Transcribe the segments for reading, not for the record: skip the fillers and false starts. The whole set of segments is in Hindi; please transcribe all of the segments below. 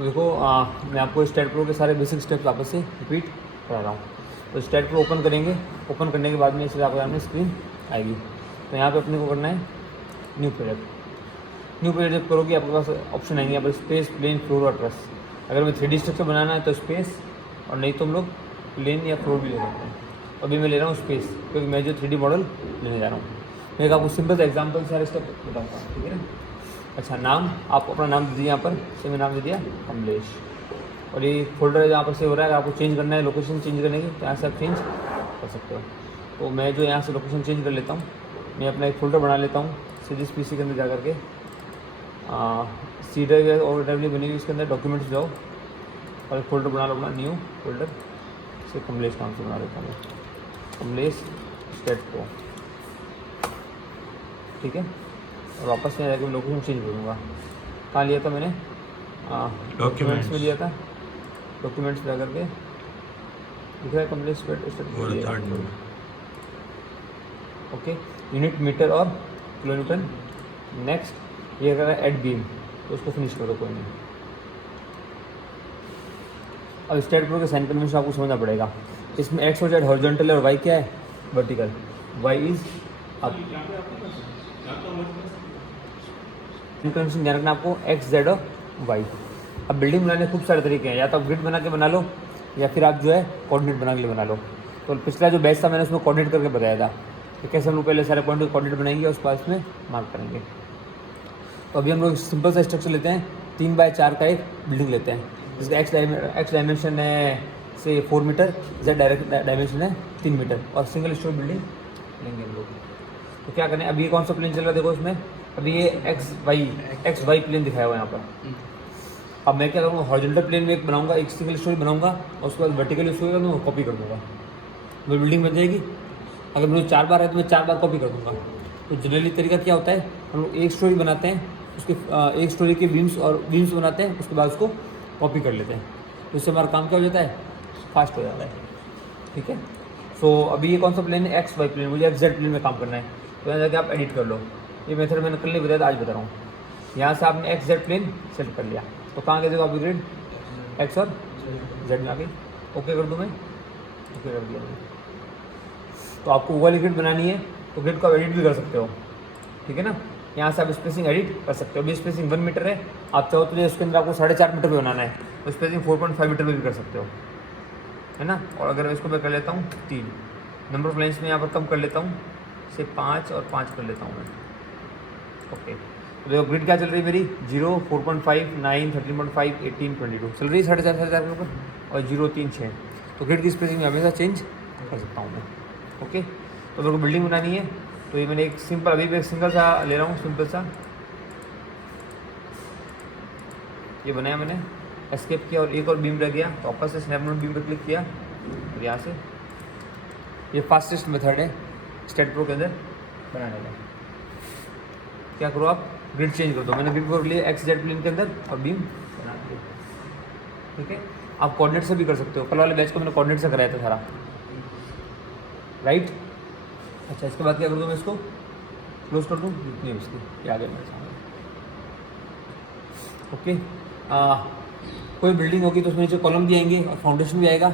तो देखो मैं आपको स्टेट प्रो के सारे बेसिक स्टेप्स वापस से रिपीट करा रहा हूँ। तो स्टेट प्रो ओपन करेंगे, ओपन करने के बाद में इससे आपके सामने स्क्रीन आएगी। तो यहाँ पे अपने को करना है न्यू प्रोजेक्ट। न्यू प्रोजेक्ट जब करोगे आपके पास ऑप्शन आएंगे यहाँ पर स्पेस, प्लेन, फ्लोर और ट्रस। अगर मैं 3D स्ट्रक्चर बनाना है तो स्पेस, और नहीं तो हम लोग प्लेन या फ्लोर भी ले सकते हैं। अभी मैं ले रहा हूँ स्पेस, क्योंकि मैं जो 3D मॉडल लेने जा रहा हूँ। मैं एक आपको सिंपल सा एग्जाम्पल सारे स्टेप बताऊँगा, ठीक है ना। अच्छा, नाम आप अपना नाम दीजिए। यहाँ पर से मैं नाम दे दिया कमलेश, और ये फोल्डर जहाँ पर से हो रहा है, आपको चेंज करना है लोकेशन चेंज करने की, तो यहाँ से आप चेंज कर सकते हो। तो मैं जो यहाँ से लोकेशन चेंज कर लेता हूँ, मैं अपना एक फ़ोल्डर बना लेता हूँ सीधे PC के अंदर जा करके। सी ड्राइव और ड्राइव बनी हुई, इसके अंदर डॉक्यूमेंट्स जाओ और एक फ़ोल्डर बना लो अपना, न्यू फोल्डर से कमलेश नाम से बना लेता हूँ, कमलेश स्टेट प्रो, ठीक है। और वापस से जाकर लोकेशन चेंज करूँगा। कहाँ लिया था मैंने? डॉक्यूमेंट्स में लिया था। डॉक्यूमेंट्स जा करके दिख रहा है Kamlesh state. Okay, unit, metre और किलोमीटर। नेक्स्ट ये अगर ऐड बीम, तो उसको फिनिश करो, कोई नहीं। अब स्टेट प्रो के साइन कन्वेंशन आपको समझना पड़ेगा। इसमें एक्स और जेड हॉरिजॉन्टल है और वाई क्या है? Vertical. Y is up. Convention ध्यान रखना आपको, एक्स, जेड और वाई। अब बिल्डिंग बनाने के खूब सारे तरीके हैं, या तो आप ग्रिड बना के बना लो, या फिर आप जो है कोऑर्डिनेट बना के बना लो। तो पिछला जो बैच था मैंने उसमें कोऑर्डिनेट करके बताया था कि कैसे हम लोग पहले सारे पॉइंट कोऑर्डिनेट बनाएंगे और उसके बाद उसमें मार्क करेंगे। तो अभी हम लोग सिंपल सा स्ट्रक्चर लेते हैं, 3x4 का एक बिल्डिंग लेते हैं, जिसका एक्स डायमेंशन है से 4 मीटर, जेड डायमेंशन है 3 मीटर, और सिंगल स्टोरी बिल्डिंग लेंगे हम लोग। तो क्या करें, अभी ये कौन सा प्लेन चल रहा है देखो इसमें, अभी ये एक्स वाई प्लेन दिखाया हुआ है यहाँ पर। अब मैं क्या करूँगा, हॉरिजॉन्टल प्लेन में एक बनाऊंगा, एक सिंगल स्टोरी बनाऊंगा, और उसके बाद वर्टिकल स्टोरी मैं कॉपी कर दूँगा, वो बिल्डिंग बन जाएगी। अगर मुझे 4 बार है तो मैं 4 बार कॉपी कर दूँगा। तो जनरली तरीका क्या होता है, हम लोग एक स्टोरी बनाते हैं, उसके एक स्टोरी के बीम्स बनाते हैं, उसके बाद उसको कॉपी कर लेते हैं। तो उससे हमारा काम क्या हो जाता है, फास्ट हो जाता है, ठीक है। सो अभी ये कौन सा प्लेन है, एक्स वाई प्लेन, मुझे एक्स जेड प्लेन में काम करना है। तो यहाँ जाके आप एडिट कर लो। ये मेथड मैंने कल नहीं बताया था, आज बता रहा हूँ। यहाँ से आपने एक्स जेड प्लेन सेलेक्ट कर लिया, तो कहाँ गए देखो आप ग्रिड, एक्स और जेड में आ गई। ओके कर दूँ मैं, ओके कर दिया। तो आपको वो वाली ग्रिड बनानी है, तो ग्रिड को आप एडिट भी कर सकते हो, ठीक है ना। यहाँ से आप स्पेसिंग एडिट कर सकते हो। अभी स्पेसिंग 1 मीटर है, आप चाहो तो जो इसके अंदर आपको 4.5 मीटर पे बनाना है, तो स्पेसिंग 4.5 मीटर में भी कर सकते हो, है ना। और अगर इसको मैं कर लेता हूँ 3, नंबर ऑफ लाइन्स में यहाँ पर कम कर लेता हूँ, से 5 और 5 कर लेता हूँ मैं। ओके, तो देखो ग्रिड क्या चल रही है मेरी, 0, 4.5, 9, 13.5, 18, 22 चल रही है 4.5 के ऊपर, और 0, 3, 6। तो ग्रिड की स्पेसिंग में हमेशा चेंज कर सकता हूँ मैं। ओके, तो मेरे को बिल्डिंग बनानी है, तो ये मैंने एक सिंपल, अभी भी एक सिंगल सा ले रहा हूँ, सिंपल सा ये बनाया मैंने, एस्केप किया और एक और बीम रह गया, तो वापस से स्नैपनोट बीम पर क्लिक किया, और यहाँ से ये फास्टेस्ट मेथड है स्टेट प्रो के अंदर बनाने का। क्या करो आप, ग्रिड चेंज कर दो। मैंने ग्रिड कर लिया एक्स जेड प्लेन के अंदर और बीम बना दी, ठीक है। आप कोऑर्डिनेट से भी कर सकते हो, कल वाले बैच को मैंने कोऑर्डिनेट से कराया था सारा, राइट। अच्छा, इसके बाद क्या कर दूँ मैं, इसको क्लोज कर दूँ, इतनी इसकी ये आ गया मेरे सामने। ओके, कोई बिल्डिंग होगी तो उसमें नीचे कॉलम भी आएंगे और फाउंडेशन भी आएगा,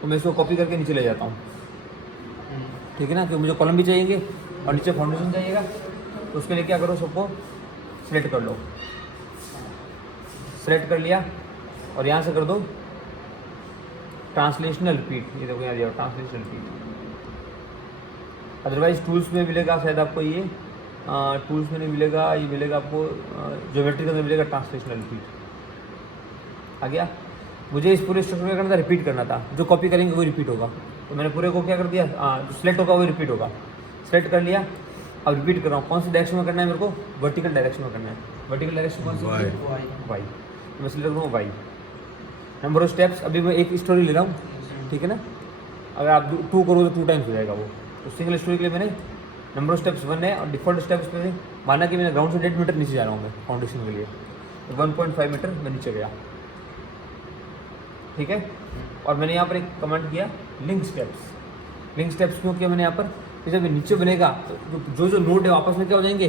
तो मैं इसको कॉपी करके नीचे ले जाता हूँ, ठीक है ना, क्योंकि मुझे कॉलम भी चाहिएंगे और नीचे फाउंडेशन चाहिएगा। तो उसके लिए क्या करो, सबको सिलेक्ट कर लो, सिलेक्ट कर लिया, और यहाँ से कर दो ट्रांसलेशनल रिपीट। ये देखो यहाँ दिया ट्रांसलेशनल रिपीट। अदरवाइज टूल्स में मिलेगा शायद आपको, ये टूल्स में नहीं मिलेगा, ये मिलेगा आपको ज्योमेट्री के अंदर मिलेगा ट्रांसलेशनल रिपीट। आ गया। मुझे इस पूरे स्ट्रक्चर में करना था, रिपीट करना था, जो कॉपी करेंगे वो रिपीट होगा। तो मैंने पूरे को क्या कर दिया, जो सिलेक्ट होगा वो रिपीट होगा। सिलेक्ट कर लिया, अब रिपीट कर रहा हूँ। कौन सी डायरेक्शन में करना है मेरे को, वर्टिकल डायरेक्शन में करना है। वर्टिकल डायरेक्शन कौन सी, वाई। तो मैं सिलेक्ट करूँ वाई। नंबर ऑफ स्टेप्स, अभी मैं एक स्टोरी ले रहा हूँ, ठीक है ना। अगर आप 2 करो तो 2 टाइम्स हो जाएगा वो। तो सिंगल स्टोरी के लिए मैंने नंबर ऑफ स्टेप्स 1 है, और डिफॉल्ट स्टेप्स में माना कि मैंने ग्राउंड से 1.5 मीटर नीचे जा रहा हूँ मैं फाउंडेशन के लिए, तो 1.5 मीटर मैं नीचे गया, ठीक है। और मैंने यहाँ पर एक कमेंट किया लिंक स्टेप्स। लिंक स्टेप्स क्यों किया मैंने यहाँ पर, कि जब नीचे बनेगा तो जो नोड है आपस में क्या हो जाएंगे,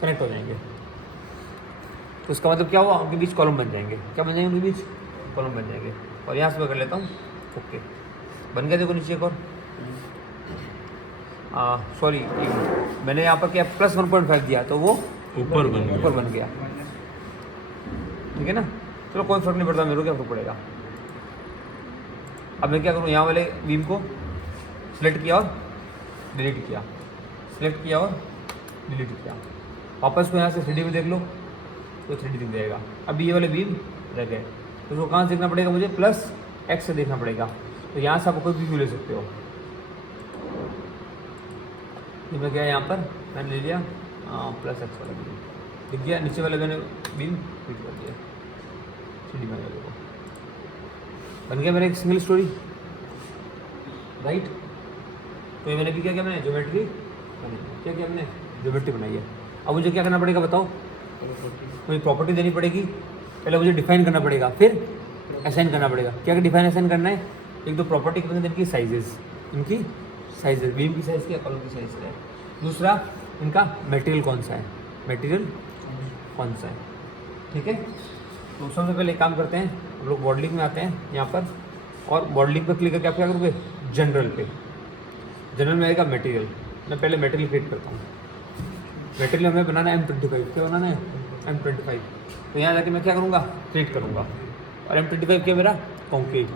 कनेक्ट हो जाएंगे। तो इसका मतलब क्या हुआ, उनके बीच कॉलम बन जाएंगे। क्या बन जाएंगे उनके बीच? कॉलम बन जाएंगे। और यहाँ से मैं कर लेता हूँ ओके, बन गया। देखो नीचे एक और सॉरी, मैंने यहाँ पर क्या प्लस 1.5 दिया तो वो ऊपर बन गया। ठीक है ना, चलो कोई फर्क नहीं पड़ता, मेरे को क्या फर्क पड़ेगा। अब मैं क्या करूँ, यहाँ वाले बीम को सिलेक्ट किया और डिलीट किया, सिलेक्ट किया और डिलीट किया। वापस को यहाँ से 3D में देख लो तो 3D दिख जाएगा। अब ये वाले बीम रह गए, तो उसको कहाँ से देखना पड़ेगा मुझे? प्लस एक्स से देखना पड़ेगा। तो यहाँ से आप कोई भी व्यू ले सकते हो। ये मैं गया यहाँ पर, मैंने ले लिया प्लस एक्स वाला बीम, दिख गया। नीचे वाले मैंने बीम फिट कर दिया 3D में को, बन गया मेरा एक सिंगल स्टोरी, राइट। तो ये मैंने भी क्या किया, मैंने ज्योमेट्री क्या किया, मैंने ज्योमेट्री बनाई है। अब मुझे क्या करना पड़ेगा बताओ? मुझे प्रॉपर्टी देनी पड़ेगी, पहले मुझे डिफाइन करना पड़ेगा, फिर असाइन करना पड़ेगा। क्या डिफाइन असाइन करना है? एक तो प्रॉपर्टी के अंदर इनकी साइजेस, बीम की साइज़ क्या, कॉलम की साइज़ क्या है। दूसरा इनका मटेरियल कौन सा है, ठीक है। तो सबसे पहले एक काम करते हैं, हम लोग मॉडलिंग में आते हैं यहाँ पर, और मॉडलिंग पर क्लिक करके आप क्या करोगे? जनरल में आएगा मटेरियल। मैं पहले मटेरियल क्रिएट करता हूँ। मटेरियल हमें बनाना है M25, क्या बनाना है? M25। तो यहाँ जाके मैं क्या करूँगा? क्रिएट करूँगा। और M25 क्या मेरा? कॉन्क्रीट।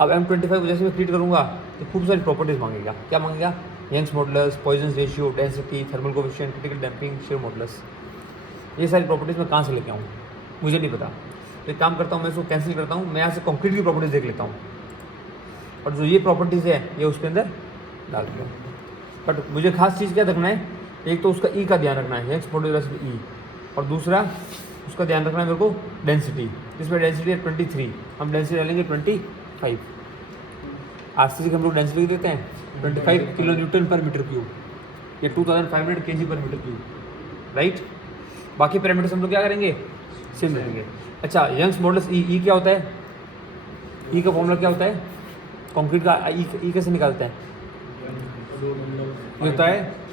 अब M25 जैसे मैं क्रिएट करूँगा तो खूब सारी प्रॉपर्टीज़ मांगेगा। क्या मांगेगा? Young's modulus, Poisson ratio, density, thermal coefficient, critical damping, shear modulus. ये सारी प्रॉपर्टीज़ मैं कहाँ से लेके आऊँ मुझे नहीं पता। तो एक काम करता हूँ, मैं इसको कैंसिल करता हूँ, मैं यहाँ से कॉन्क्रीट की प्रॉपर्टीज़ देख लेता हूँ, और जो ये प्रॉपर्टीज़ है ये उसके अंदर डाल दिया। बट मुझे खास चीज़ क्या रखना है? एक तो उसका ई का ध्यान रखना है, यंग्स मॉडुलस ई, और दूसरा उसका ध्यान रखना है मेरे को डेंसिटी, जिसमें डेंसिटी है 23, हम डेंसिटी डालेंगे 25। आरसीसी के हम लोग डेंसिटी देते हैं 25 किलो न्यूटन पर मीटर क्यूब, ये 2500 kg पर मीटर क्यूब, राइट। बाकी पैरामीटर्स हम लोग क्या करेंगे? सेम रखेंगे। अच्छा, यंग्स मॉडुलस ई क्या होता है? ई का फॉर्मूला क्या होता है? कंक्रीट का ई कैसे निकालते हैं? ये होता है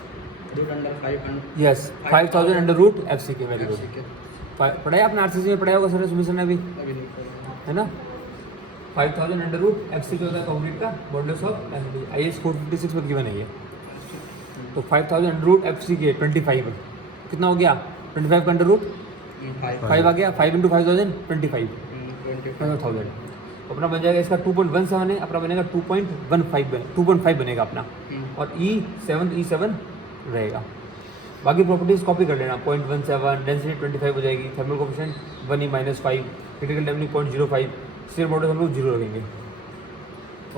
यस 5000 अंडर रूट FC के। वेरी गुड, पढ़ा है आपने आरसीसी में, पढ़ाया होगा सर सुमित सर ने अभी, है ना। 5000 अंडर रूट FC होता है कंक्रीट का मॉडुलस ऑफ IS 456 में गिवन है ये। तो 5000 अंडर रूट FC के 25 कितना हो गया? 25 का अंडर रूट 5 आ गया, 5 × 5000 25 5000। अपना बन जाएगा, इसका 2.17 है, अपना बनेगा 2.5 बनेगा अपना, और E7 रहेगा। बाकी प्रॉपर्टीज कॉपी कर लेना, 0.17, डेंसिटी 25 हो जाएगी, thermal coefficient 1E -5, critical damping 0.05, share modulus हम लोग 0 रखेंगे।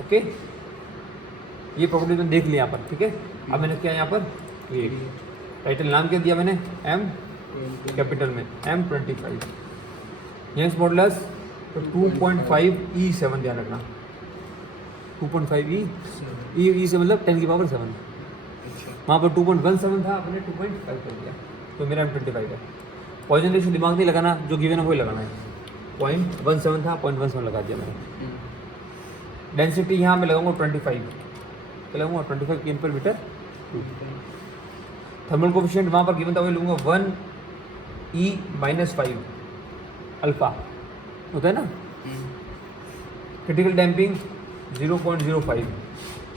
ओके, ये प्रॉपर्टीज मैंने देख लिया यहाँ पर, ठीक है। अब मैंने क्या यहाँ पर ये टाइटल नाम क्या दिया मैंने? M कैपिटल में M25, यंग्स मॉडुलस तो 2.5 E7 ध्यान रखना, 2.5 E से मतलब 10⁻⁷। वहाँ पर 2.17 था, अपने 2.5 कर दिया, तो मेरा M25 है। पॉइजन रेशियो दिमाग नहीं लगाना, जो गिवन है वही लगाना है। 0.17 था, 0.17 लगा दिया मैंने। डेंसिटी यहाँ मैं लगाऊंगा 25, क्या लगाऊंगा? 25 kg पर मीटर। थर्मल कोएफिशिएंट वहाँ पर गिवन था वही लूँगा, 1E -5 अल्फा होता है ना। क्रिटिकल डैम्पिंग 0.05,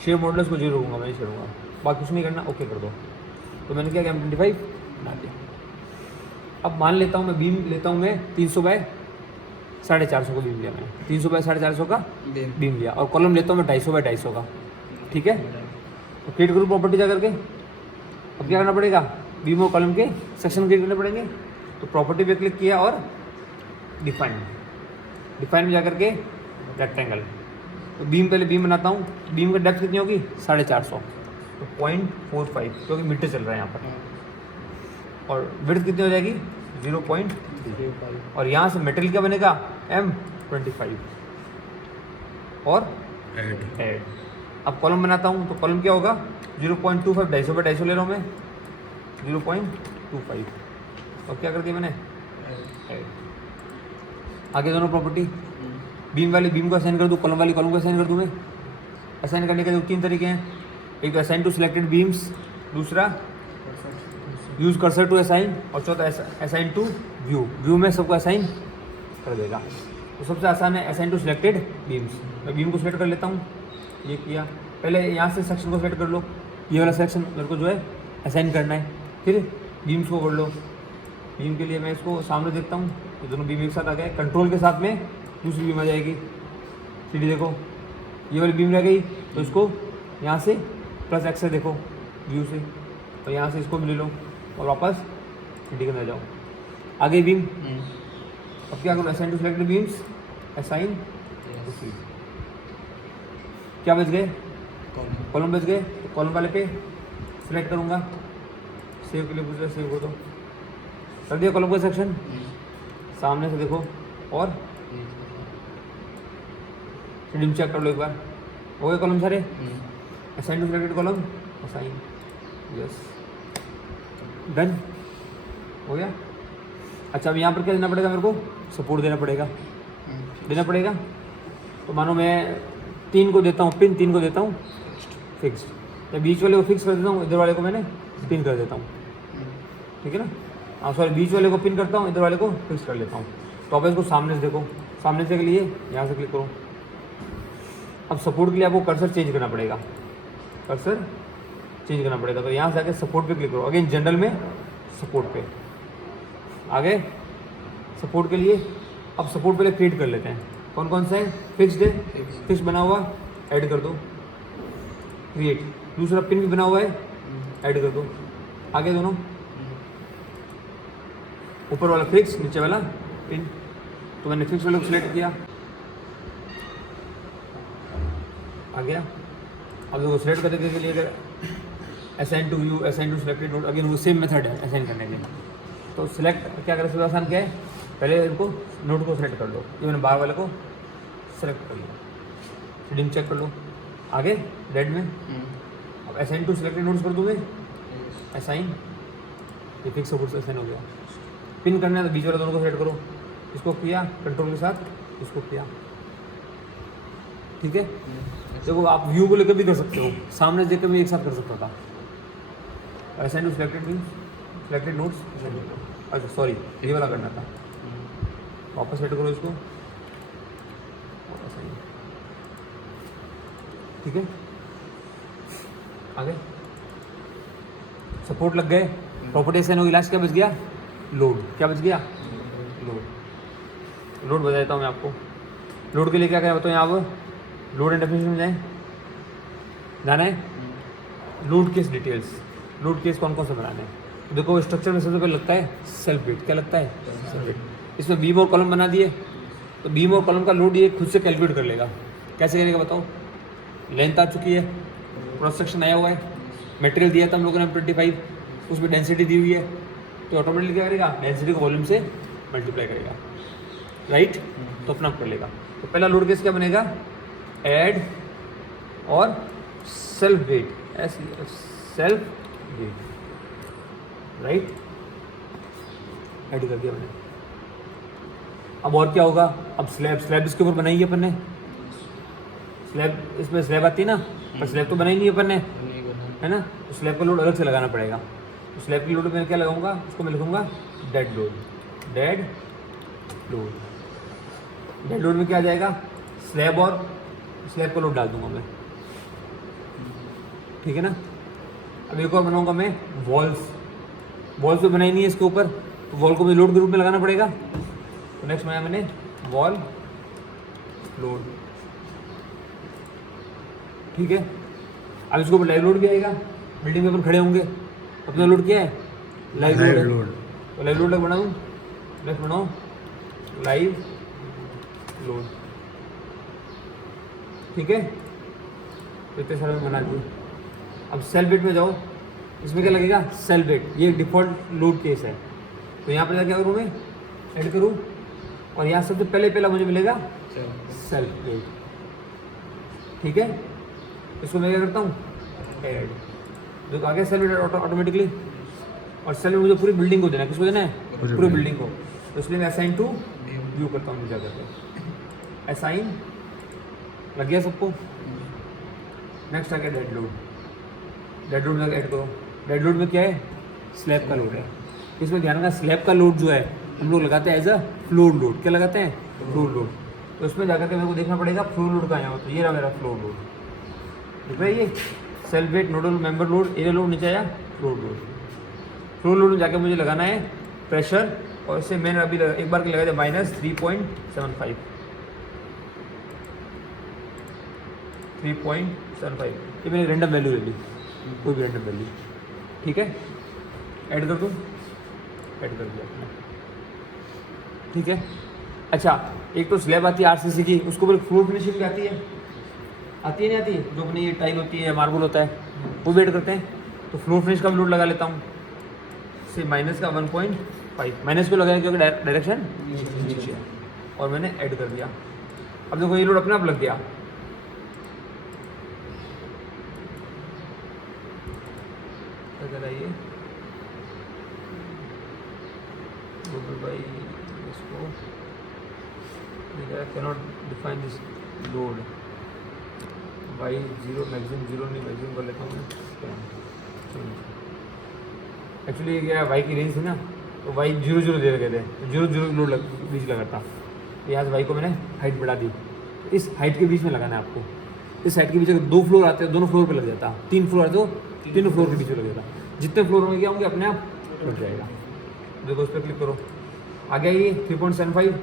शेयर मॉडुलस को 0 लूँगा, मैं नहीं छोड़ूंगा, बाकी कुछ नहीं करना, ओके कर दो। तो मैंने क्या किया? M25 बना दिया। अब मान लेता हूँ मैं बीम लेता हूँ, मैं 300 बाय 450 का बीम लिया मैंने, 300 बाय 450 का बीम लिया, और कॉलम लेता हूँ मैं 250 बाय 250 का, ठीक है। तो क्रिएट करूँ प्रॉपर्टी जा करके। अब क्या करना पड़ेगा? बीम और कॉलम के सेक्शन क्रिएट करने पड़ेंगे। तो प्रॉपर्टी पे क्लिक किया और डिफाइन में जाकर के रेक्टेंगल। तो पहले बीम बनाता हूँ, बीम का डेप्थ कितनी होगी? 450, तो 0.45, क्योंकि मीटर चल रहा है यहाँ पर, और विड्थ कितनी हो जाएगी? 0.3, और यहाँ से मटेरियल क्या बनेगा? M25 और एड। अब कॉलम बनाता हूँ, तो कॉलम क्या होगा? 0.25, 250 बाय 250 ले रहा हूँ मैं, 0.25, और क्या कर दिया मैंने? एड। आगे दोनों प्रॉपर्टी, बीम वाली बीम को असाइन कर दूँ, कॉलम वाली कॉलम को असाइन कर दूँ। मैं असाइन करने के 3 तरीके हैं, एक तो असाइन टू सिलेक्टेड बीम्स, दूसरा यूज कर्सर टू असाइन, और चौथा असाइन टू व्यू में सबको असाइन कर देगा। तो सबसे आसान है असाइन टू सिलेक्टेड बीम्स। मैं बीम को सिलेक्ट कर लेता हूँ, ये किया। पहले यहाँ से सेक्शन को सिलेक्ट कर लो, ये वाला सेक्शन मेरे को जो है असाइन करना है। फिर बीम्स को कर लो, बीम के लिए मैं इसको सामने देखता हूँ, ये दोनों बीम एक साथ आ गए। कंट्रोल के साथ में दूसरी बीम आ जाएगी, सीधी देखो ये वाली बीम रह गई, तो इसको यहाँ से प्लस एक्स से देखो व्यू से, और यहाँ से इसको भी ले लो और वापस सीधी के अंदर जाओ। आगे बीम, अब क्या करो, assign to selected beams, assign क्या बच गए, कॉलम बच गए। तो कॉलम वाले पे सिलेक्ट करूँगा, सेव के लिए पूछ रहा, सेव कर दो, कर दिया कॉलम का सेक्शन। सामने से देखो और शेडिंग चेक कर लो एक बार, हो गए कॉलम सारे। Assign to selected column, assign, yes, done, हो गया। अच्छा अब यहाँ पर क्या देना पड़ेगा मेरे को, सपोर्ट देना पड़ेगा, देना पड़ेगा। तो मानो मैं 3 को देता हूँ पिन, 3 को देता हूँ फिक्स्ड, या बीच वाले को फिक्स कर देता हूँ, इधर वाले को मैंने पिन कर देता हूँ, ठीक है ना। हाँ सॉरी, बीच वाले को पिन करता हूँ, इधर वाले को फिक्स कर लेता हूँ। तो आप इसको सामने से देखो, सामने से के लिए यहाँ से क्लिक करो। अब सपोर्ट के लिए आपको कर्सर चेंज करना पड़ेगा, कर्सर चेंज करना पड़ेगा। तो यहाँ से आके सपोर्ट पे क्लिक करो, अगेन जनरल में सपोर्ट पे, आगे सपोर्ट के लिए। अब सपोर्ट पहले क्रिएट कर लेते हैं, कौन कौन सा है, फिक्स्ड है, फिक्स बना हुआ ऐड कर दो, क्रिएट। दूसरा पिन भी बना हुआ है, ऐड कर दो। आगे दोनों, ऊपर वाला फिक्स, नीचे वाला पिन। तो मैंने फिक्स वाले को सिलेक्ट किया, आ गया। अब वो सिलेक्ट करने के लिए अगर assign to view, assign to selected node, again वो सेम मेथड है असाइन करने के। तो सिलेक्ट क्या करें, सबसे आसान क्या है, पहले इनको नोट को सिलेक्ट कर लो, ये मैंने बाहर वाले को सिलेक्ट कर लिया, शेडिंग चेक कर लो। आगे रेड में, अब असाइन टू सिलेक्टेड नोट्स कर दूँगे, असाइन, ये फिक्स सपोर्ट से असाइन हो गया। पिन करना है तो बीच वाले दोनों को सेलेक्ट करो, इसको किया कंट्रोल के साथ, इसको किया, ठीक है। देखो आप व्यू को लेकर भी कर सकते हो, सामने से देखकर भी एक साथ कर सकता था। Assign to selected means selected nodes, अच्छा सॉरी ये वाला करना था, वापस सेट करो इसको, ठीक है। आगे सपोर्ट लग गए, प्रॉपर्टी असाइन होगी, लास्ट क्या बच गया, लोड। क्या बच गया, लोड। लोड बता देता हूँ मैं आपको। लोड के लिए क्या करें बताओ, यहाँ पर लोड एंड डेफिनेशन में जाए, जाना है। Load case details, load case कौन कौन सा बनाना है। देखो स्ट्रक्चर में सबसे पहले लगता है सेल्फ वेट, क्या लगता है, सेल्फ वेट। इसमें बीम और कॉलम बना दिए, तो बीम और कॉलम का लोड ये खुद से कैलकुलेट कर लेगा। कैसे करेगा बताओ, लेंथ आ चुकी है, क्रॉस सेक्शन आया हुआ है, मटेरियल दिया था हम लोगों ने 25, उसमें डेंसिटी दी हुई है, तो ऑटोमेटिकली क्या करेगा, डेंसिटी को वॉल्यूम से मल्टीप्लाई करेगा, राइट। तो अपना कर लेगा। तो पहला लोड केस क्या बनेगा, ऐड और self weight, self weight, right, add कर दिया मैंने। अब और क्या होगा, अब स्लैब, स्लैब इसके ऊपर बनाई है अपन ने, स्लैब इसमें स्लैब आती है ना, पर स्लैब तो बनाई नहीं है अपन ने, है ना। तो स्लैब का लोड अलग से लगाना पड़ेगा। तो स्लैब की लोड में क्या लगाऊंगा, उसको मैं लिखूंगा dead load, dead load. Dead load में क्या आ जाएगा, स्लैब और स्लैब का लोड डाल दूंगा मैं, ठीक है ना। अब एक और बनाऊंगा मैं वॉल्स, वॉल्स तो बनाई नहीं है इसके ऊपर, तो वॉल को मुझे लोड के रूप में लगाना पड़ेगा। तो नेक्स्ट बनाया मैंने वॉल लोड, ठीक है। अब इसके ऊपर लाइव लोड भी आएगा, बिल्डिंग में अपन खड़े होंगे, अपना लोड क्या है, लाइव लोड। तो लाइव लोड बनाऊँ, नेक्स्ट बनाओ लाइव लोड, ठीक है। तो इतने सारे बना दिए। अब सेल वेट में जाओ, इसमें क्या लगेगा, सेल वेट, ये डिफॉल्ट लोड केस है। तो यहाँ पर क्या करूँ मैं, ऐड करूँ, और यहाँ सबसे पहला मुझे मिलेगा सेल वेट, ठीक है। इसको मैं क्या करता हूँ, ऐड, जो आगे सेल वेट ऑटोमेटिकली। और सेल वेट मुझे पूरी बिल्डिंग को देना है, किसको देना है, पूरी बिल्डिंग को। तो इसलिए मैं असाइन टू व्यू करता हूँ, मुझे करके असाइन, लग गया सबको। नेक्स्ट आ गया डेड लोड, डेड लोड में ऐड करो। डेड लोड में क्या है, स्लैब का लोड है। इसमें ध्यान रखना, स्लैब का लोड जो है हम लोग लगाते हैं एज अ फ्लोर लोड। क्या लगाते हैं? Floor load. तो उसमें जाकर के मेरे को देखना पड़ेगा फ्लोर लोड कहाँ है। तो ये रहा मेरा फ्लोर लोड, देख रहे ये self weight nodal member load, area load नीचे आया, फ्लोर लोड। फ्लोर लोड में जाकर मुझे लगाना है प्रेशर, और इससे मैंने अभी एक बार के लगा दिया -3.75 3.75। ये मैंने रैंडम वैल्यू ले ली, कोई भी रैंडम वैल्यू, ठीक है। ऐड कर दूँ, ऐड कर दिया आपने, ठीक है। अच्छा, एक तो स्लैब आती है RCC की, उसको बोले फ्लोर फिनिशिंग भी आती है नहीं आती है, जो अपनी टाइल होती है, मार्बल होता है, वो भी ऐड करते हैं। तो फ्लोर फिनिश का भी लोड लगा लेता हूँ, से माइनस का 1.5, माइनस को लगाया क्योंकि डायरेक्शन नीचे है, और मैंने ऐड कर दिया। अब देखो ये लोड अपने आप लग गया, ये इसको cannot define this load y 0 maximum 0 नहीं, मैक्सिमम कर लेता हूँ मैं। एक्चुअली ये क्या y की रेंज थी ना, तो y 0 दे रखे थे, 0 लोड बीच का करता। यहाँ से y को मैंने हाइट बढ़ा दी, इस हाइट के बीच में लगाना है आपको। इस हाइट के बीच में 2 फ्लोर आते हैं, दोनों फ्लोर पे लग जाता, 3 फ्लोर आते हो, तीनों फ्लोर के बीच में लग जाता। जितने फ्लोर में क्या होंगे अपने आप लग जाएगा। देखो उस पर क्लिक करो, आ गया ये 3.75।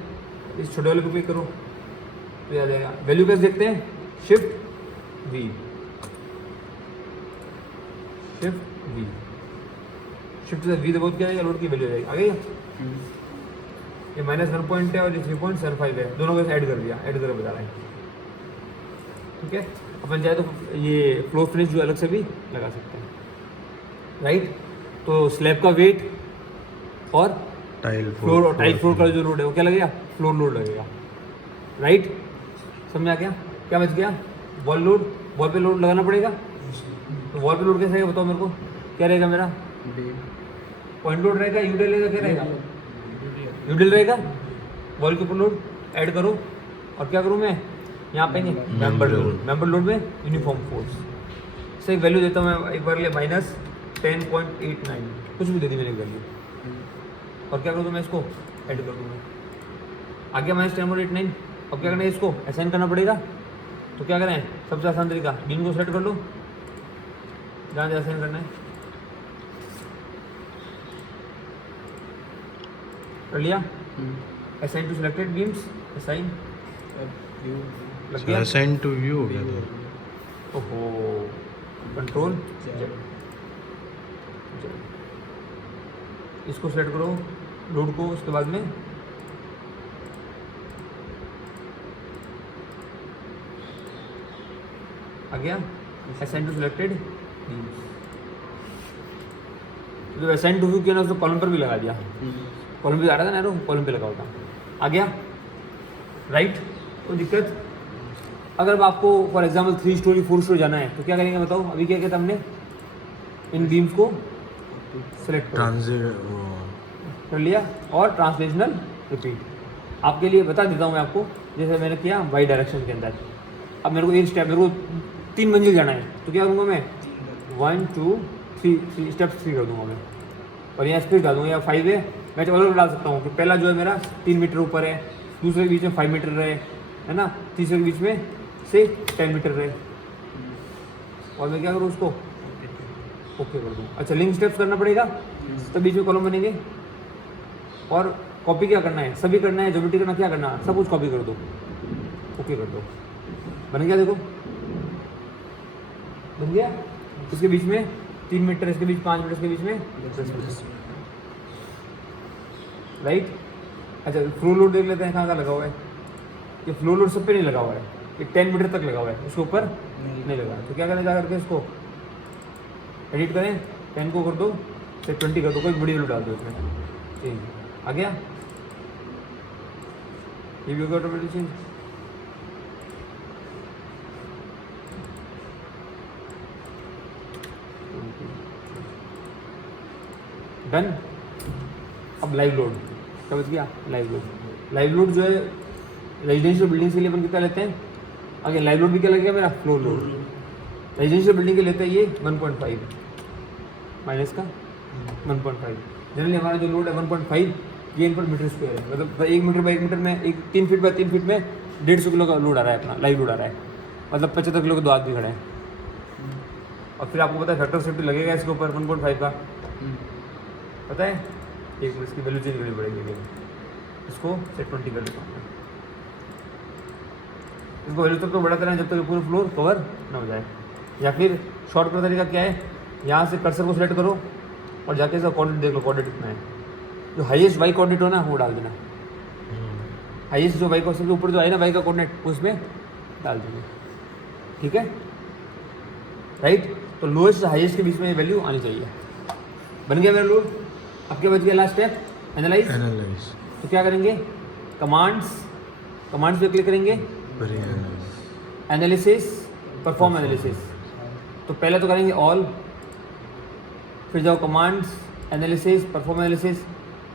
इस छोटे वाले पे क्लिक करो तो ये आ जाएगा। वैल्यू कैसे देखते हैं? शिफ्ट V, शिफ्ट से V दबाओ, क्या आएगा? लोड की वैल्यू आएगी, आ गई। ये -1 है और ये 3.75 है, दोनों को ऐड कर दिया, ऐड कर बता रहे हैं, ठीक है। अपन चाहे तो ये फ्लोर फिनिश जो अलग से भी लगा सकते हैं, राइट। तो स्लैब का वेट और टाइल फ्लोर का जो लोड है वो क्या लगेगा? फ्लोर लोड लगेगा, राइट। समझ आ गया? क्या बच गया? वॉल लोड, वॉल पे लोड लगाना पड़ेगा। तो वॉल पे लोड कैसे रहेगा बताओ मेरे को? क्या रहेगा मेरा? पॉइंट लोड रहेगा, यूडेल रहेगा, क्या रहेगा? यूडेल रहेगा। वॉल के ऊपर लोड ऐड करो, और क्या करूँ मैं यहाँ पे? मेंबर लोड, मेंबर लोड में यूनिफॉर्म फोर्स से एक वैल्यू देता हूँ मैं एक बार लिए -10.89, कुछ भी दे दी मैंने वैल्यू, और क्या कर दूँ मैं? इसको ऐड कर दूँगा, आ गया -10.89। अब क्या करना है? इसको असाइन करना पड़ेगा। तो क्या करें? सबसे आसान तरीका, बीम को सेलेक्ट कर लो, जहाँ जहाँ असाइन करना है कर लिया। Assign to selected beams, assign लग गया, असाइन टू व्यू हो गया था। ओहो, कंट्रोल इसको सेलेक्ट करो, लोड को, उसके बाद में आ गया असाइन टू सिलेक्टेड बीम्स। तो असाइन टू व्यू किया ना, उसको कॉलम पर भी लगा दिया, कॉलम पे आ रहा था ना एरो, कॉलम पे लगा होता, आ गया, राइट। कोई दिक्कत? अगर आपको फॉर एग्जांपल 3 स्टोरी 4 स्टोरी जाना है तो क्या करेंगे बताओ? अभी क्या किया था हमने? इन बीम्स को सेलेक्ट कर लिया और ट्रांसलेशनल रिपीट। आपके लिए बता देता हूँ मैं आपको, जैसे मैंने किया वाई डायरेक्शन के अंदर। अब मेरे को एक स्टेप, मेरे को 3 मंजिल जाना है, तो क्या करूँगा मैं? 1 2 3 स्टेप 3 कर दूँगा मैं, और यहाँ स्पीड डाल दूँगा, या 5 है, मैं तो अलग डाल सकता हूँ कि पहला जो है मेरा 3 मीटर ऊपर है, दूसरे के बीच में 5 मीटर रहे, है ना, तीसरे के बीच में से 10 मीटर रहे, और मैं क्या करूँ? उसको ओके कर दूँ। अच्छा, लिंक स्टेप्स करना पड़ेगा, तब बीच में कॉलम बनेंगे। और कॉपी क्या करना है? सभी करना है, ज्योमेट्री करना, क्या करना? सब कुछ कॉपी कर दो, ओके कर दो, बन गया। देखो बन गया। इसके बीच में 3 मीटर, इसके बीच 5 मीटर, इसके बीच में 10 मीटर, राइट। अच्छा, फ्लोर लोड देख लेते हैं, कहाँ कहाँ लगा हुआ है। ये फ्लोर लोड सब पे नहीं लगा हुआ है, ये 10 मीटर तक लगा हुआ है, उसके ऊपर नहीं लगा। तो क्या करें? जा करके इसको एडिट करें, 10 को कर दो, से 20 कर दो, कोई बड़ी वैल्यू डाल दो इसमें, चेंज आ गया। ये भी होगा ऑटोमेटिक चेंज। डन। अब लाइव लोड क्या बच गया? Live load. लाइव लोड जो है रेजिडेंशियल बिल्डिंग के लिए अपन कितना लेते हैं? आगे लाइव लोड भी क्या लगेगा मेरा? Floor load. रेजिडेंशियल बिल्डिंग के लेते हैं ये 1.5 माइनस का 1.5। जनरली हमारा जो लोड है 1.5 ये इनपुट मीटर स्क्वायर है, मतलब 1 मीटर बाई 1 मीटर में 3 फीट बाई 3 फीट में 150 किलो का लोड आ रहा है, अपना लाइव लोड आ रहा है, मतलब 75 किलो के 2 आदमी खड़े हैं। और फिर आपको पता है फैक्टर सेफ्टी लगेगा इसके ऊपर 1.5 का, पता है, एक मिनट इसकी वैल्यू चेंज करनी पड़ेगी, इसको सेट 20 कर देता हूँ मैं। इसको वैल्यू तक तो बढ़ाते रहें जब तक पूरा फ्लोर कवर ना हो जाए। या फिर शॉर्टकट तरीका क्या है, यहाँ से कर्सर को सिलेक्ट करो और जाके इसका कोऑर्डिनेट देख लो, कोऑर्डिनेट कितना है, जो हाईएस्ट वाई कोऑर्डिनेट हो ना वो डाल देना, हाईएस्ट जो वाई को सबसे ऊपर जो आए ना वाई का कोऑर्डिनेट उसमें डाल देंगे, ठीक है, राइट। तो लोएस्ट से हाईएस्ट के बीच में ये वैल्यू आनी चाहिए। बन गया मेरा लोड। अब क्या बच गया लास्ट स्टेप, एनालाइज। तो क्या करेंगे, कमांड्स पे क्लिक करेंगे, एनालिसिस, परफॉर्म एनालिसिस। तो पहले तो करेंगे ऑल, फिर जाओ कमांड्स, एनालिसिस, परफॉर्म एनालिसिस,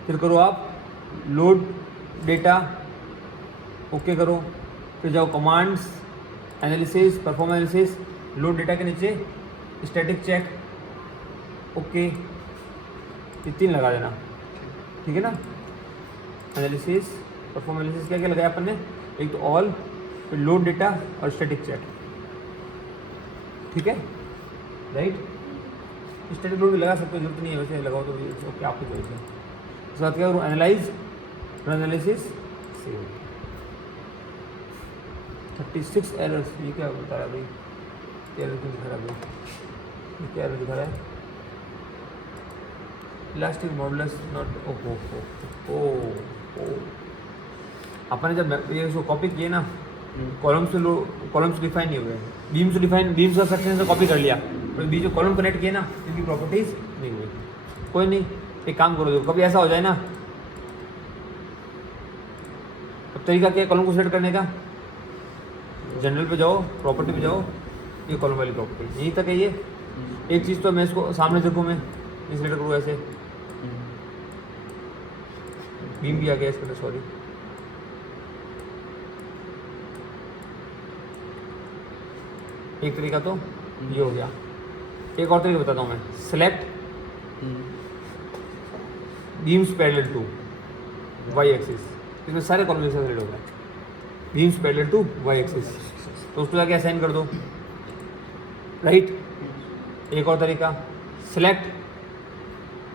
फिर करो आप लोड डेटा, ओके करो, फिर जाओ commands, analysis, perform analysis, load data के नीचे स्टैटिक चेक, ओके, ये 3 लगा देना, ठीक है ना। एनालिसिस, परफॉर्म एनालिसिस क्या क्या लगाया अपन ने, एक तो ऑल, फिर लोड डेटा और स्टैटिक चेक, ठीक है, राइट। स्टैटिक लोड भी लगा सकते हो, जरूरत नहीं है वैसे लगाओ तो ओके, आपको चॉइस है। उसके बाद क्या करूँ, एनालाइज, एनालिसिस, सेव। 36 एरर्स, ये क्या बता रहा है भाई, क्या एरर दिखा रहा है भाई, ये क्या एरर दिखा रहा है, इलास्टिक मॉडुलस नॉट, ओ अपन ने जब ये इसको कॉपी किए ना, कॉलम्स डिफाइन नहीं हुए, बीम्स का सेक्शन से कॉपी कर लिया, पर बीच में कॉलम कनेक्ट किए ना, इनकी प्रॉपर्टीज नहीं हुई। कोई नहीं, एक काम करो, देखो कभी ऐसा हो जाए ना, अब तरीका क्या है कॉलम को सेलेक्ट करने का, जनरल पे जाओ, प्रॉपर्टी पे जाओ, ये कॉलम वाली प्रॉपर्टी यहीं तक है ये। एक चीज़ तो मैं इसको सामने देखूँ, मैं सेलेक्ट करूँ ऐसे, बीम भी आ गया इसके अंदर, सॉरी, एक तरीका तो ये हो गया। एक और तरीका बताता हूँ मैं, select beams parallel to y axis, इसमें सारे कॉलम एक साथ सेलेक्ट हो गए, beams parallel to y axis, तो उसको जाके असाइन कर दो, राइट। एक और तरीका, सेलेक्ट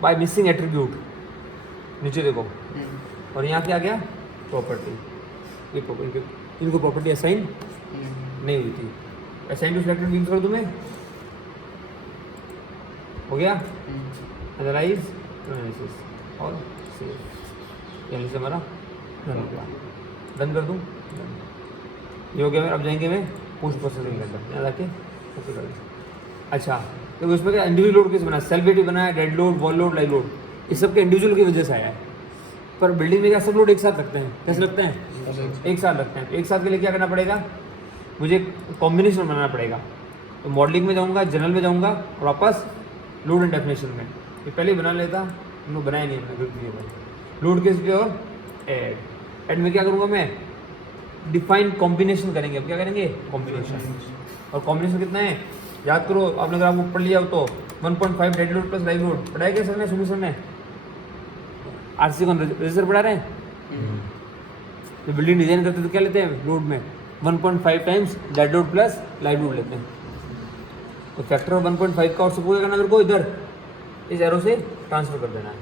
बाय मिसिंग एट्रीब्यूट, नीचे देखो, और यहाँ क्या आ गया, प्रॉपर्टी, इनको प्रॉपर्टी असाइन नहीं हुई थी, असाइन टू सिलेक्टेड बीम्स कर दूँ मैं, हो गया, एनालाइज, एनालिसिस और सेव, यानी से हमारा रन हो गया, डन कर दूँ, ये हो गया मेरा। अब जाएंगे मैं पोस्ट प्रोसेसिंग के अंदर, यहाँ जाके ओके कर दें। अच्छा, तो उसमें क्या इंडिविजुअल लोड कैसे बना, सेल्फ वेट बनाया, dead load, wall load, live load, इस सब के इंडिविजुअल की वजह से आया है। पर बिल्डिंग में क्या सब लोड एक साथ रखते हैं, कैसे लगते हैं, एक साथ रखते हैं। तो एक साथ के लिए क्या करना पड़ेगा, मुझे कॉम्बिनेशन बनाना पड़ेगा। तो मॉडलिंग में जाऊँगा, जनरल में जाऊँगा और वापस लोड एंड डेफिनेशन में, ये पहले ही बना लेता, उन्होंने बनाया नहीं, हमने लोड केस पे और एड में क्या करूँगा मैं, डिफाइन कॉम्बिनेशन करेंगे। अब क्या करेंगे, कॉम्बिनेशन, और कॉम्बिनेशन कितना है याद करो, आपने ग्राफ पढ़ लिया हो तो 1.5 dead load plus live load पढ़ाया क्या सर ने, सुनो सर ने आरसी कौन रजिस्टर पढ़ा रहे हैं। तो बिल्डिंग डिजाइन करते तो क्या लेते हैं लोड में, 1.5 times dead load plus live load लेते हैं। तो फैक्टर ऑफ 1.5 का और सपोज करना मेरे को इधर इस एरो से ट्रांसफर कर देना है।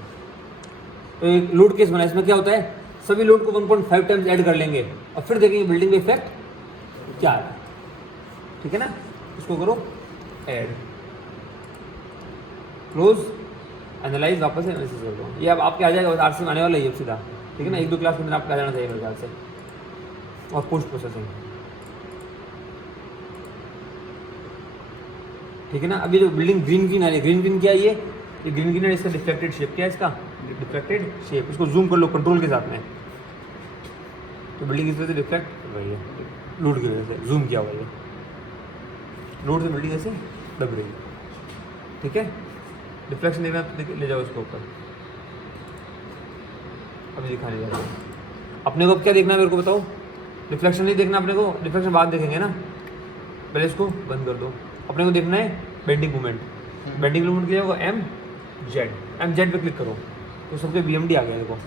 तो एक लोड केस बना, इसमें क्या होता है, सभी लोड को 1.5 टाइम्स ऐड कर लेंगे और फिर देखेंगे बिल्डिंग में इफेक्ट क्या है, ठीक है ना। इसको करो ऐड, क्लोज, एनालाइज, वापस से एनालिसिस कर दो। ये अब आपके आ जाएगा, आरसी में आने वाला है सीधा, ठीक है ना। 1-2 क्लास के अंदर आपको आ जाना चाहिए मेरे ख्याल से। और पोस्ट प्रोसेसिंग, ठीक है ना। अभी जो बिल्डिंग ग्रीन ग्रीन आ रही है, ग्रीन ग्रीन क्या है, ये ग्रीन ग्रीन है, इसका डिफ्लेक्टेड शेप क्या है, इसका डिफ्लेक्टेड शेप। इसको जूम कर लो कंट्रोल के साथ में, तो बिल्डिंग इस वजह से डिफ्लेक्ट कर रही है, लोड की वजह से जूम किया हुआ है, लोड से बिल्डिंग ऐसे दब रही है, ठीक है। डिफ्लेक्शन देखना तो ले जाओ इसको ऊपर, अभी दिखाने जा रहा हूँ। अपने को अब क्या देखना है मेरे को बताओ, डिफ्लेक्शन नहीं देखना अपने को, डिफ्लेक्शन बाद देखेंगे ना, पहले इसको बंद कर दो। अपने को देखना है बेंडिंग मूवमेंट, बेंडिंग मूवमेंट क्या होगा, एम जेड पे क्लिक करो तो सबके BMD आ गया देखो।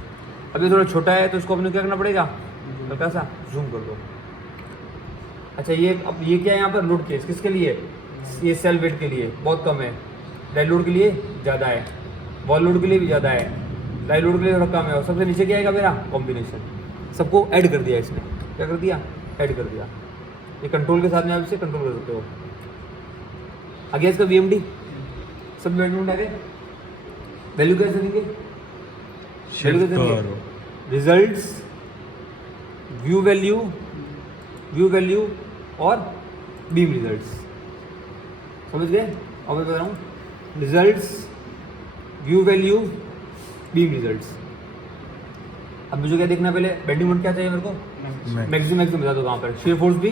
अभी थोड़ा छोटा है तो इसको अपने क्या करना पड़ेगा, हल्का सा जूम कर दो। अच्छा अब ये क्या है यहाँ पर लोड केस किसके लिए, ये सेल वेट के लिए बहुत कम है, डेड लोड के लिए ज़्यादा है, वॉल लोड के लिए भी ज़्यादा है, लाइव लोड के लिए थोड़ा कम है, और सबसे नीचे क्या आएगा मेरा कॉम्बिनेशन। सबको ऐड कर दिया इसने, क्या कर दिया, ऐड कर दिया। ये कंट्रोल के साथ में आप इसे कंट्रोल कर सकते हो। आगे इसका VMD सब मेजरमेंट आ गए, वैल्यू कैसे देंगे, रिजल्ट्स, व्यू वैल्यू और बीम रिजल्ट्स, समझ गए। और मैं बता रहा हूँ results, view value, beam results. अब मुझे क्या देखना, पहले बेंडिंग मोमेंट क्या चाहिए मेरे को, मैक्सिमम बता दो कहाँ पर, शेयर फोर्स भी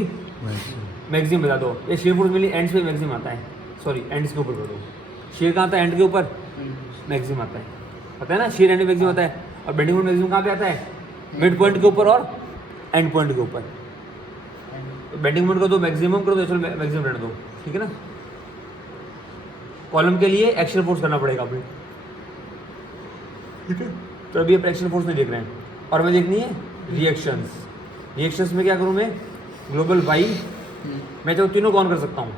मैक्सिमम बता दो। ये शेयर फोर्स मेरी एंड्स पे मैक्सिमम आता है, सॉरी एंड्स के ऊपर कर दो। शेयर कहाँ आता है, एंड के ऊपर मैक्सिमम आता है, पता है ना, शेयर एंड मैक्सिमम आता है। और बेंडिंग मोमेंट मैक्सिमम कहाँ पे आता है, मिड पॉइंट के ऊपर और एंड पॉइंट के ऊपर। तो बेंडिंग मोमेंट को दो मैक्सिमम कर दो, चलो मैक्सिमम रहने दो, ठीक है ना। कॉलम के लिए एक्शन फोर्स करना पड़ेगा अभी, ठीक है। तो अभी आप एक्शन फोर्स नहीं देख रहे हैं, और हमें देखनी है रिएक्शंस में क्या करूँ मैं, ग्लोबल वाई, मैं चाहूँ तीनों को ऑन कर सकता हूँ,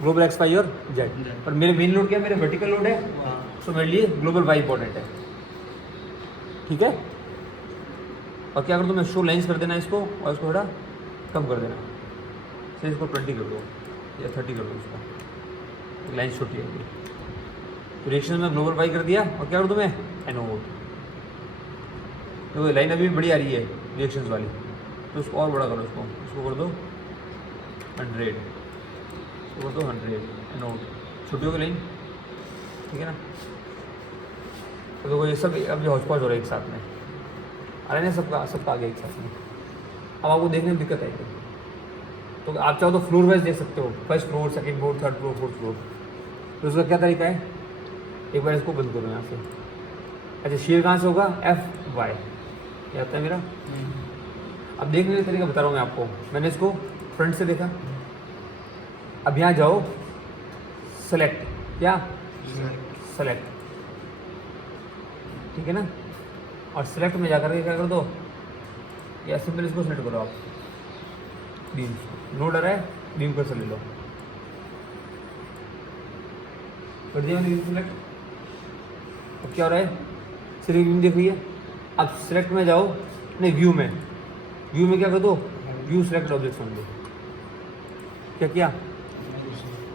ग्लोबल एक्स, वाई और जेड। पर मेरे मेन लोड क्या है, मेरे वर्टिकल लोड है, तो मेरे लिए ग्लोबल वाई इंपॉर्टेंट है, ठीक है। और क्या कर दो मैं, शो लाइन्स कर देना इसको, और इसको थोड़ा कम कर देना, से इसको 20 कर दो या 30 कर दो, इसका लाइन छोटी है। तो रिएक्शन में ग्लोबल वाई कर दिया, और क्या कर दूँ मैं, एनोड। तो लाइन अभी बड़ी आ रही है रिएक्शंस वाली, तो उसको और बड़ा करो, इसको कर दो 100, इसको कर दो 100 एनोड, छोटी होगी लाइन, ठीक है ना। तो देखो ये सब अब ये हौच-पौच हो रहा है एक साथ में, आ रहा है ना, सबका आगे एक साथ में। अब आपको देखने में दिक्कत आएगी, तो आप चाहो तो फ्लोर वाइज देख सकते हो, first floor, second floor, third floor, fourth floor. तो उसका क्या तरीका है, एक बार इसको बंद करो यहाँ से। अच्छा शेयर कहाँ से होगा, FY क्या आता है मेरा। अब देखने का तरीका बता रहा हूँ मैं आपको, मैंने इसको फ्रंट से देखा। अब यहाँ जाओ, सेलेक्ट, क्या सेलेक्ट, ठीक है ना। और सेलेक्ट में जाकर के क्या कर दो, या सिंपल इसको सेलेक्ट करो आप, बीम नोड आ रहा है, बीम कर्सर ले लो, कर दिया मैंने सेलेक्ट। अब क्या हो रहा है, सिर्फ बीम दिख रही है। अब सेलेक्ट में जाओ, नहीं व्यू में क्या कर दो, व्यू सेलेक्ट ऑब्जेक्ट समझ लो, क्या किया,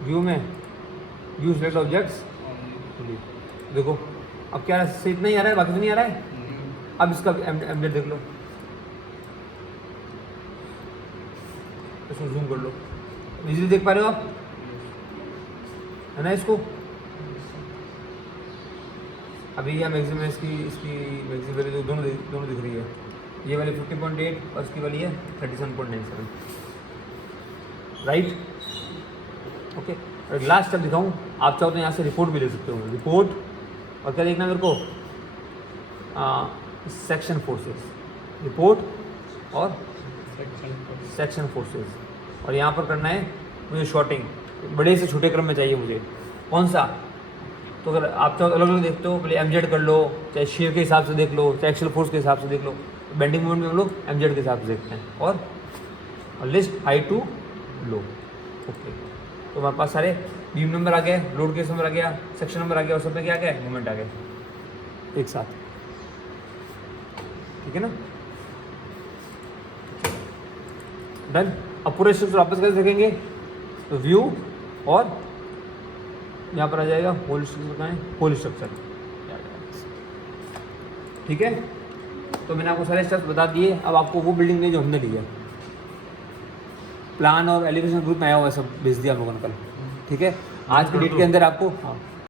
व्यू में व्यू सेलेक्ट ऑब्जेक्ट्स, देखो अब क्या से इतना ही आ रहा है, बाकी तो नहीं आ रहा है। अब इसका एम्बेड देख लो, इसको जूम कर लो, इजीली देख पा रहे हो आप, है ना। इसको अभी यह मैक्सिमम इसकी मैक्सिमम वैल्यू दोनों दिख रही है, ये वाली 50.8 और इसकी वाली है 37.97, राइट, ओके। और लास्ट स्टेप दिखाऊं, आप चाहो तो यहाँ से रिपोर्ट भी ले सकते हो, रिपोर्ट, और क्या देखना मेरे को, सेक्शन फोर्सेस, रिपोर्ट और सेक्शन फोर्सेस। और यहाँ पर करना है मुझे शॉर्टिंग, बड़े से छोटे क्रम में चाहिए मुझे, कौन सा। तो अगर आप चाहो अलग अलग देखते हो, पहले MZ कर लो, चाहे शेयर के हिसाब से देख लो, चाहे एक्सल फोर्स के हिसाब से देख लो। बेंडिंग मोमेंट में हम लोग MZ के हिसाब से देखते हैं, और list high to low, okay. तो हमारे पास सारे बीम नंबर आ गए, लोड केस नंबर आ गया, सेक्शन नंबर आ गया, और सब में क्या आ गया, मोमेंट आ गया एक साथ, ठीक है ना, डन। अब पूरे स्ट्रक्चर वापस कैसे देखेंगे, तो व्यू, और यहाँ पर आ जाएगा होल स्ट्रक्चर, कहाँ है, होल स्ट्रक्चर, ठीक है। तो मैंने आपको सारे स्टेप्स बता दिए। अब आपको वो बिल्डिंग नहीं जो हमने ली है, प्लान और एलिवेशन ग्रुप में आया हुआ है, सब भेज दिया हम लोगों ने कल, ठीक है। आज के डेट के अंदर आपको, हाँ